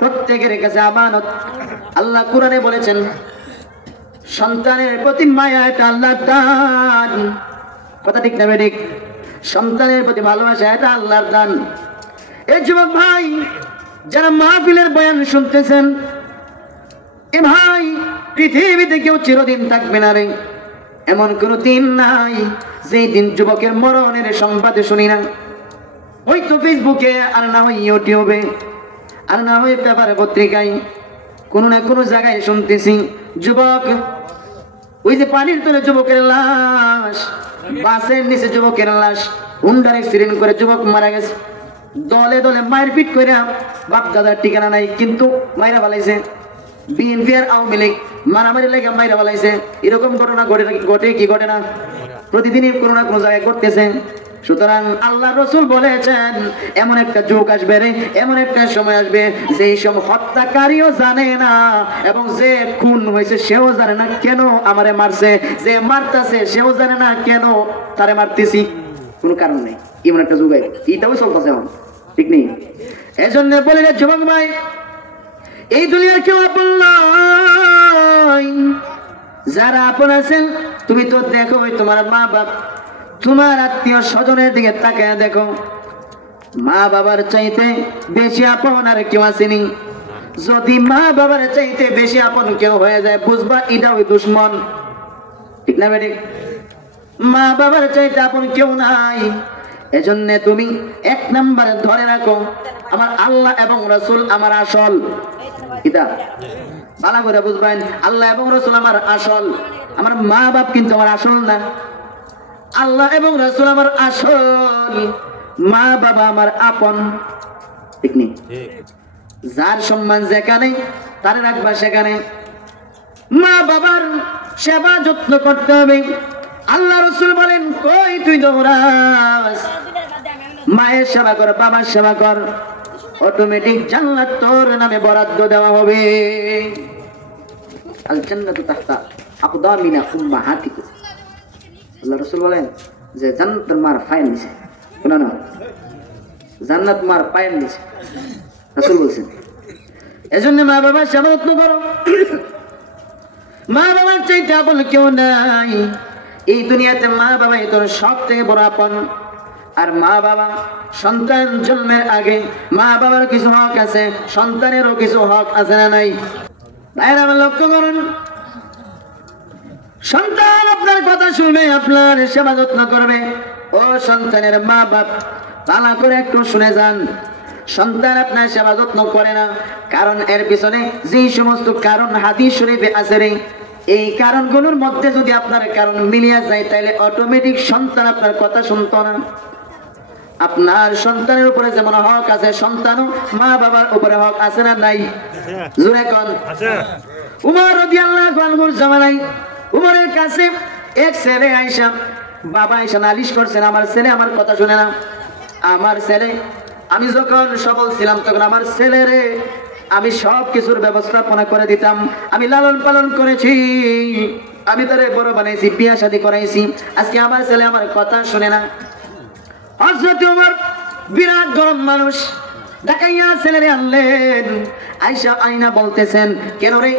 প্রত্যেকের কাছে আমানত। আল্লাহ কোরআনে বলেছেন সন্তানের প্রতি মায়া এটা আল্লাহর দান, কথা ঠিক না বেঠিক? সন্তানের প্রতি ভালোবাসা এটা আল্লাহর দান। এই যুবক ভাই যারা মাহফিলের বয়ান শুনতেছেন, এ ভাই পৃথিবীতে কেউ চিরদিন থাকবে না রে, এমন কোন দিন নাই যেই দিন যুবকের মরণের সংবাদে শুনি না। হয়তো ফেসবুকে, আর না হয় ইউটিউবে, আর না হয় পেপার পত্রিকায়, কোনো না কোনো জায়গায় শুনতেছি যুবক, ওই যে পানির তলে যুবকের লাশ, বাসের নিচে যুবকের লাশ, হুন্ডার অ্যাক্সিডেন্ট করে যুবক মারা গেছে, দলে দলে মারপিট করে, বাপ দাদার ঠিকানা নাই কিন্তু মাইরা ফেলাইছে। বিএনপি আর আওয়ামী লীগ মারামারি লেগে মাইরা ফেলাইছে। এরকম ঘটনা ঘটে কি ঘটে না? প্রতিদিনই কোনো না কোনো জায়গায় ঘটতেছে। সুতরাং আল্লাহ রাসূল বলেছেন এমন একটা যুগ আসবে রে, এমন একটা সময় আসবে যেই সময় হত্যাকারীও জানে না এবং যে খুন হয়েছে সেও জানে না কেন আমারে মারছে, যে মারতেছে সেও জানে না কেন তারে মারতেছি, কোনো কারণ নেই। এমন একটা যুগ আসবে, এটাও চলতেছে এখন, ঠিক নেই? এজন্য বলে যে যুবক ভাই, এই দুনিয়ার কেউ আপন নয়। যারা আপন আছেন তুমি তো দেখো, তোমার মা বাপ, তোমার আত্মীয় স্বজনের দিকে তাকায় দেখো, মা বাবার চাইতে বেশি আপন আর কেউ আসেনি। যদি মা বাবার চাইতে বেশি আপন কেউ হয়ে যায়, বুঝবা এটা ওই দুশ্মন, ঠিক না বেঠিক? মা বাবার চাইতে আপন কেউ নাই। এজন্য তুমি এক নম্বরে ধরে রাখো, আমার আল্লাহ এবং রাসূল আমার আসল। এটা ভালো করে বুঝবেন, আল্লাহ এবং রাসূল আমার আসল, আমার মা বাপ কিন্তু আমার আসল না। আল্লাহ এবং রাসূল আমার আসল, মা বাবা আমার আপন। ঠিক নেই? যার সম্মান যেখানে তারে রাখবা সেখানে। মা বাবার সেবা যত্ন করতে হবে। আল্লাহ রাসূল বলেন, কই তুই দৌড়াস, মায়ের সেবা কর, বাবার সেবা কর, অটোমেটিক জান্নাত তোর নামে বরাদ্দ দেওয়া হবে। আল জান্নাতু তাহতা আকদামিনা উম্মাহাতিকুম। আল্লাহ রাসূল বলেন যে জান্নাত মার পায়ের নিচে। শোনো না, জান্নাত মার পায়ের নিচে, রাসূল বলেন। এজন্য মা বাবার সেবা যত্ন করো। মা বাবার চাইতে আপন কেউ নাই এই দুনিয়াতে। মা বাবাই তোর সব থেকে বড় আপন। আর মা বাবা সন্তান জন্মের আগে মা বাবার কিছু হক আছে, সন্তানেরও কিছু হক আছে না নাই? ভাইরা আমার লক্ষ্য করুন, সন্তান আপনার কথা শুনবে, আপনার সেবা যত্ন করবে। ও সন্তানের মা বাপ ভালো করে একটু শুনে যান, সন্তান আপনার সেবা যত্ন করে না, কারণ এর পিছনে যে সমস্ত কারণ হাদিস শরীফে আছে রে, এই কারণগুলোর মধ্যে যদি আপনার কারণ মিলিয়ে যায় তাহলে অটোমেটিক সন্তান আপনার কথা শুনতো না। আপনার সন্তানের উপরে যেমন হক আছে, সন্তানও মা বাবার উপরে হক আছে না নাই? জোরে কোন। উমর রাদিয়াল্লাহু আনহুর জামানায় উমরের কাছে এক ছেলে আয়েশা, বাবা আয়েশা নালিশ করছেন, আমার ছেলে আমার কথা শুনে না। আমার ছেলে, আমি যখন সবল ছিলাম তখন আমার ছেলেরে আমি সব কিছুর ব্যবস্থাপনা করে দিতাম, আমি লালন পালন করেছি, আমি তারে বড় বানাইছি, বিয়া শাদী করাইছি। আজকে আমার ছেলে আমার কথা শুনে না। হযরত ওমর বিরাট গরম মানুষ, ডাকাইয়া ছেলেরে আনলেন। আয়েশা আয়না বলতেছেন, কেন রে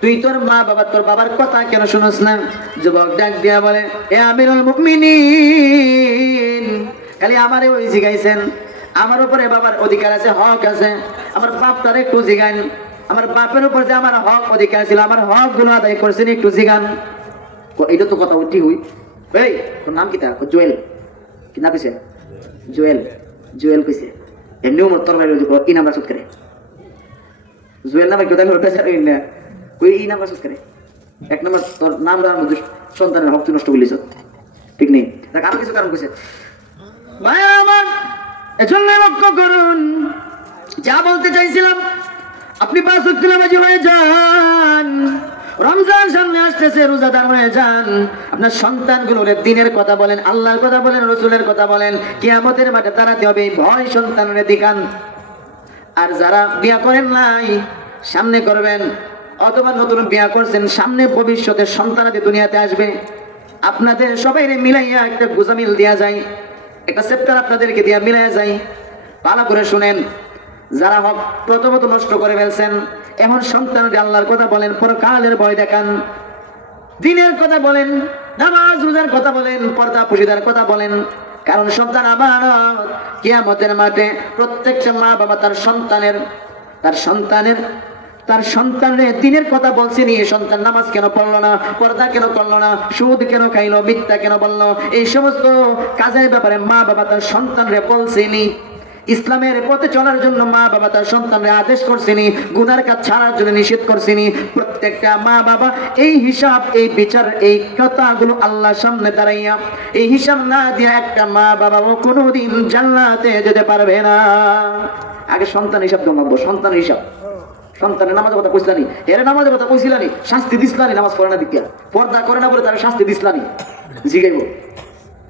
তুই তোর মা বাবা, তোর বাবার কথা কেন শুনস না? যুবক ডাক দিয়া বলে, এ আমিরুল মুমিনিন, খালি আমারে ওই জিগাইছেন, আমার উপরে বাবার অধিকার আছে, হক আছে, আমার বাপটারে একটু জিগান, আমার বাপের উপর যে আমার হক অধিকার ছিল, আমার হক গুলো আদায় করছেন, একটু জিগান। এটা তো কথা উঠি হই। এই তোর নাম কি? তা জুয়েল। কি না কইছে? জুয়েল। জুয়েল কইছে। এমনি উমর তোর বাইরে ই নাম্বার সুদ করে, জুয়েল নামে কেউ আমি বেচার না, কই ই নাম্বার সুদ করে। এক নম্বর তোর নাম দেওয়ার মধ্যে সন্তানের হক নষ্ট করলিস, ঠিক নেই? দেখ আর কিছু কারণ কইছে। ভাই আমার, এজন্য লক্ষ্য করুন, যা বলতে চাইছিলাম, আপনি 5 ওয়াক্ত নামাজি হয়ে যান, রমজান সামনে আসতেছে, রোজাদার হয়ে যান। আপনার সন্তানগুলোর দিনের কথা বলেন, আল্লাহর কথা বলেন, রসুলের কথা বলেন, কিয়ামতের মাঠে দাঁড়াতে হবে, ভয় সন্তানের দিকান। আর যারা বিয়া করেন নাই সামনে করবেন, অথবা নতুন বিয়া করছেন, সামনে ভবিষ্যতে সন্তানাদি দুনিয়াতে আসবে, আপনাদের সবাই মিলাইয়া একটা গোজামিল দেয়া যায়, একটা চ্যাপ্টার আপনাদেরকে দিয়া মিলাইয়া যায়। ভালো করে শুনেন, যারা হক প্রথমত নষ্ট করে ফেলছেন, এখন সন্তানদের আল্লাহর কথা বলেন, পরকালের ভয় দেখান, দিনের কথা বলেন, নামাজ রোজার কথা বলেন, পর্দা পুশিদার কথা বলেন। কারণ সন্তান আমানত, কিয়ামতের মাঠে প্রত্যেকটা মা বাবা তার সন্তানের দিনের কথা বলছেনি। সন্তান নামাজ কেন পড়লো না, পর্দা কেন করলো না, সুদ কেন খাইলো, মিথ্যা কেন বললো, এই সমস্ত কাজের ব্যাপারে মা বাবা তার সন্তানরে বলছেনি। ইসলামের পথে চলার জন্য মা বাবা তার সন্তানরে আদেশ করছেনি, গুনার কাজ ছাড়ার জন্য নিষেধ করছেনি। প্রত্যেকটা মা বাবা এই হিসাব, এই বিচার, এই কথাগুলো আল্লাহর সামনে দাঁড়াইয়া এই হিসাব না দিয়া একটা মা বাবা কোনোদিন জান্নাতে যেতে পারবে না। আগে সন্তান হিসাব জমাবো, সন্তান হিসাব। সন্তানের নামাজের কথা কইছিলানি, এরা নামাজের কথা কইছিলানি, শাস্তি দিসলানি, নামাজ পড়ে না দিকা, পর্দা করে না বলে তারা শাস্তি দিসলানি, জিগাইব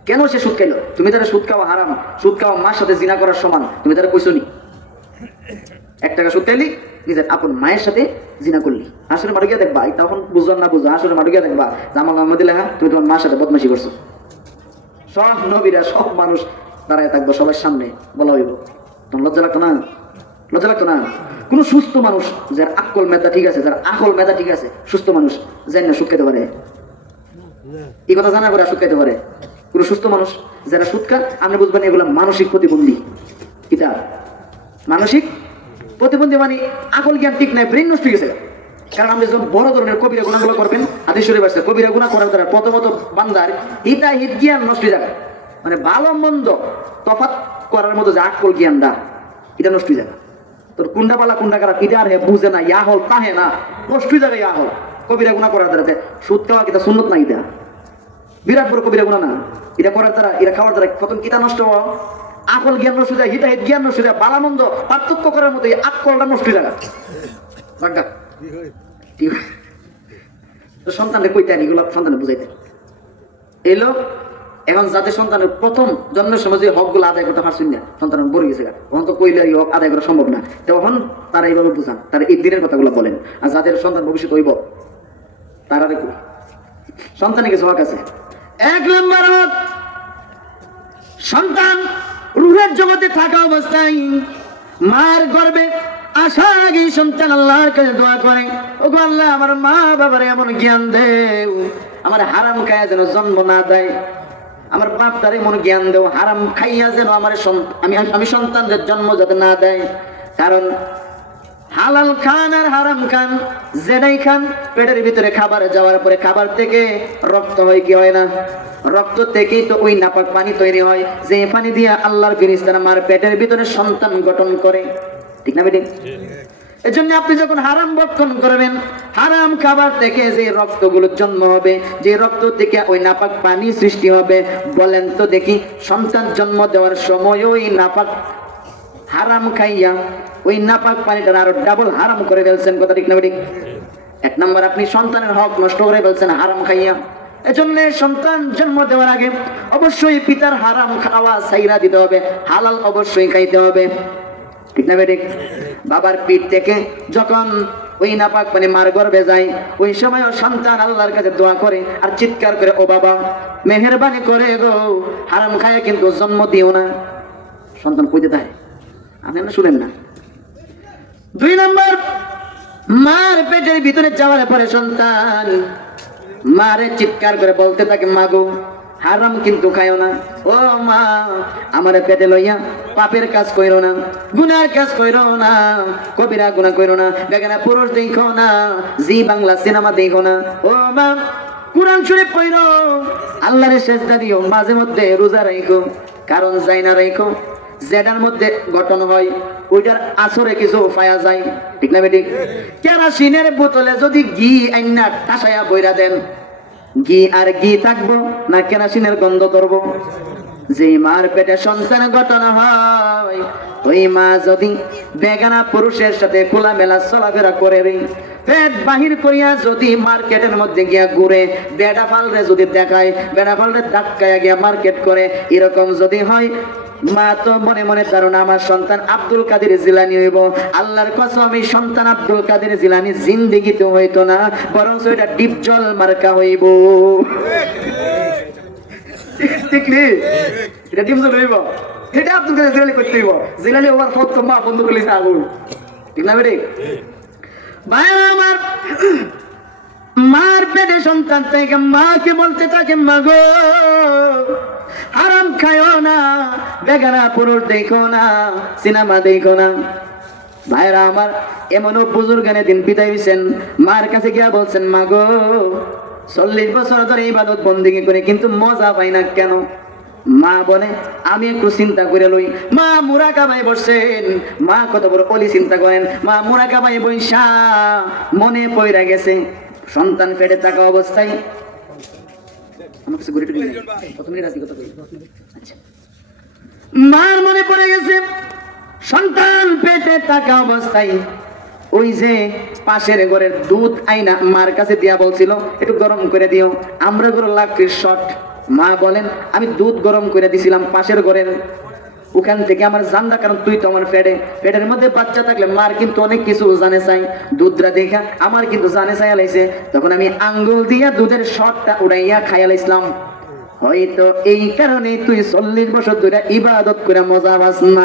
কেন সে সুদ খাইলো? তুমি তারা সুদ খাওয়া হারাম, সুদ খাওয়া মার সাথে জিনা করার সমান, তুমি তারা কইছো নি? 1 টাকা সুদ খাইলি, নিজের আপন মায়ের সাথে জিনা করলি, আসলে মাঠে গিয়ে দেখবা, তখন বুঝলাম না বুঝো, আসলে মাঠে গিয়ে দেখবা জামাল আহমদে লেখা তুমি তোমার মার সাথে বদমাশি করছো। সব নবীরা, সব মানুষ দাঁড়ায় থাকবো সবার সামনে, বলা হইব, তখন লজ্জা লাগতো না? লজ্জা লাগতো না? কোন সুস্থ মানুষ যার আকল মেধা ঠিক আছে, যার আকল মেধা ঠিক আছে, সুস্থ মানুষ যাই না সুদ খাইতে পারে? এই কথা জানা করে সুদ খাইতে পারে? কোন সুস্থ মানুষ যারা সুদ খায়, আপনি বুঝবেন এগুলো মানসিক প্রতিবন্ধী। কিতা মানসিক প্রতিবন্ধী? মানে আকল জ্ঞান ঠিক নাই, ব্রেন নষ্ট হয়ে গেছে, কারণ আপনি যখন বড় ধরনের কবিরা গুনাহগুলো করবেন, হাদিস শরীফে আছে কবিরা গুনাহ করার দ্বারা প্রথমত বান্দার হিতাহিত জ্ঞান নষ্ট হয়ে যাবে, মানে ভালো মন্দ তফাৎ করার মতো যে আকল জ্ঞানটা এটা নষ্ট হয়ে যাবে। তোর কুন্ডা পালা কুন্ডা খারাপ এটা আর হে বুঝে না, ইয়া হল তাহে না, নষ্ট হয়ে যাবে ইয়া হল। কবিরা গুনাহ করার দ্বারা সুদ খাওয়া কিতা সুন্নত না, এটা বিরাট বড় কবিরা গুনাহ না। এটা করার দ্বারা, এটা খাওয়ার দ্বারা প্রথম কিতা নষ্ট হওয়া, আকল জ্ঞান নষ্ট হয়ে যায়, হিতাহিত জ্ঞান নষ্ট হয়ে যায়, ভালো মন্দ পার্থক্য করার মতো এই আকলটা নষ্ট হয়ে যাবে। সন্তানের কইতেন এগুলো সন্তানের বুঝাইতেন। এই লোক এখন যাদের সন্তানের প্রথম জন্মের সময় যে হক গুলো আদায় করতে পারছেন না, সন্তান বড় গেছে, তখন তো কইলে হক আদায় করা সম্ভব না, তখন তারা এইভাবে বুঝান, তারা এই দিনের কথাগুলো বলেন। আর যাদের সন্তান ভবিষ্যৎ হইব তারা দেখো সন্তানের কিছু হক আছে। 1 নম্বর হক, সন্তান রূহের জগতে থাকা অবস্থায় মার গর্ভে আসার আগে সন্তান আল্লাহর কাছে দোয়া করে, ওগো আল্লাহ আমার মা বাবার এমন জ্ঞান দেও, আমার হারাম খাইয়া যেন জন্ম না দেয়, আমার বাপ তার এমন জ্ঞান দেও হারাম খাইয়া যেন আমার আমি সন্তানদের জন্ম যাতে না দেয়। কারণ হালাল খান আর হারাম খান যেটাই খান, পেটের ভিতরে খাবার যাওয়ার পরে খাবার থেকে রক্ত হয় কি হয় না, রক্ত থেকেই তো ওই নাপাক পানি তৈরি হয়, যে পানি দিয়ে আল্লাহর ফেরেশতারা মার পেটের ভিতরে সন্তান গঠন করে, ঠিক না বেটি? এজন্য আপনি যখন হারাম ভক্ষণ করবেন, হারাম খাবার থেকে যে রক্তগুলো জন্ম হবে, যে রক্ত থেকে ওই নাপাক পানি সৃষ্টি হবে, বলেন তো দেখি সন্তান জন্ম দেওয়ার সময় ওই নাপাক হারাম খাইয়া ওই নাপাক পানিটা আরো ডাবল হারাম করে ফেলছেন, কথা ঠিক না বেটি? 1 নম্বর আপনি সন্তানের হক নষ্ট করে ফেলছেন হারাম খাইয়া। এজন্য সন্তান জন্ম দেওয়ার আগে অবশ্যই পিতার হারাম খাওয়া ছাইরা দিতে হবে, হালাল অবশ্যই খাইতে হবে, ঠিক না বেটি? বাবার পিঠ থেকে যখন ওই নাপাক মানে মার গর্ভে যায়, ওই সময় সন্তান আল্লাহর কাছে দোয়া করে আর চিৎকার করে, ও বাবা মেহেরবানি করে গো হারাম খায়া কিন্তু জন্ম দিও না। সন্তান কইতে দেয়, আপনি না শুনেন না। 2 নম্বর, মার পেটের ভিতরে যাওয়ার পরে সন্তান মারে চিৎকার করে বলতে থাকে, মা গো হারাম কিন্তু খাইও না, ও মা আমার পেটে লইয়া পাপের কাজ কইরো না, গুনার কাজ কইরো না, কবিরা গুনাহ কইরো না, বেগানা পুরুষ দেখো না, জি বাংলা সিনেমা দেখো না, ও মা কুরআন শরীফ পড়ো, আল্লাহর সেজদা দিও, মাঝে মধ্যে রোজা রাখো, কারণ যাই না রাখো যেটার মধ্যে গঠন হয় ওইটার আসরে কিছু পাওয়া যায়, ঠিক না বেটি? কেরাসিনের বোতলে যদি ঘি আইনা ঠাসায়া বইরা দেন, ঘি আর ঘি থাকবো না কেরাসিনের গন্ধ ধরবো? যে মার পেটে সন্তান গঠন হয় ওই মা যদি বেগানা পুরুষের সাথে খোলামেলা চলাফেরা করে, পেট বাহির করিয়া যদি মার্কেটের মধ্যে গিয়া ঘুরে, বেড়া ফালরে যদি দেখায়, বেড়া ফালরে ধাক্কায় গিয়া মার্কেট করে, এরকম যদি হয়, মা তো মনে মনে ধারণা আমার সন্তান আব্দুল কাদের জিলানী হইব। আল্লাহর কসম এই সন্তান আব্দুল কাদের জিলানী জিন্দেগিতে হইতো না, বরং এটা ডিপ জল মার্কা হইব, ঠিক নি? এটা ডিপ জল হইব, এটা আব্দুল কাদের জিলানী করতে হইব। জিলানী ওভার ফটো মা বন্ধ করে লিখা আগুন, ঠিক না বেটি? ভাই আমার মার পেটে সন্তান থেকে মাকে বলতে থাকে, মা গো হারাম খায়ও না, বেগানা পুরুষ দেখো না, সিনেমা দেখো না। ভাইরা আমার এমনও বুজুর্গানে দিন বিদায় হইছেন, মার কাছে গিয়া বলছেন, মা গো 40 বছর ধরে ইবাদত বন্দেগী করে কিন্তু মজা পাই না কেন? মা বলে, আমি একটু চিন্তা করে লই। মা মুরাকাবায় বসছেন, মা কত বড় অলি চিন্তা করেন, মা মুরাকাবায় বইসা মনে পইরা গেছে সন্তান পেটে থাকা অবস্থায়, মার মনে পড়ে গেছে সন্তান পেটে থাকা অবস্থায় ওই যে পাশের ঘরের দুধ আইনা মার কাছে দিয়া বলছিল একটু গরম করে দিও, আমরা ঘর লাকড়ির শট। মা বলেন, আমি দুধ গরম করে দিছিলাম পাশের ঘরের, ওখান থেকে আমার জানলা, কারণ তুই তো আমার পেটের মধ্যে বাচ্চা থাকলে মার কিন্তু অনেক কিছু জানে চাই, দুধরা দেখা আমার কিন্তু জানে চাই লাইছে, তখন আমি আঙ্গুল দিয়া দুধের শটটা উড়াইয়া খাইয়া লাইছিলাম। হয়তো এই কারণে তুই 40 বছর ধরে ইবাদত করে মজা পাস না।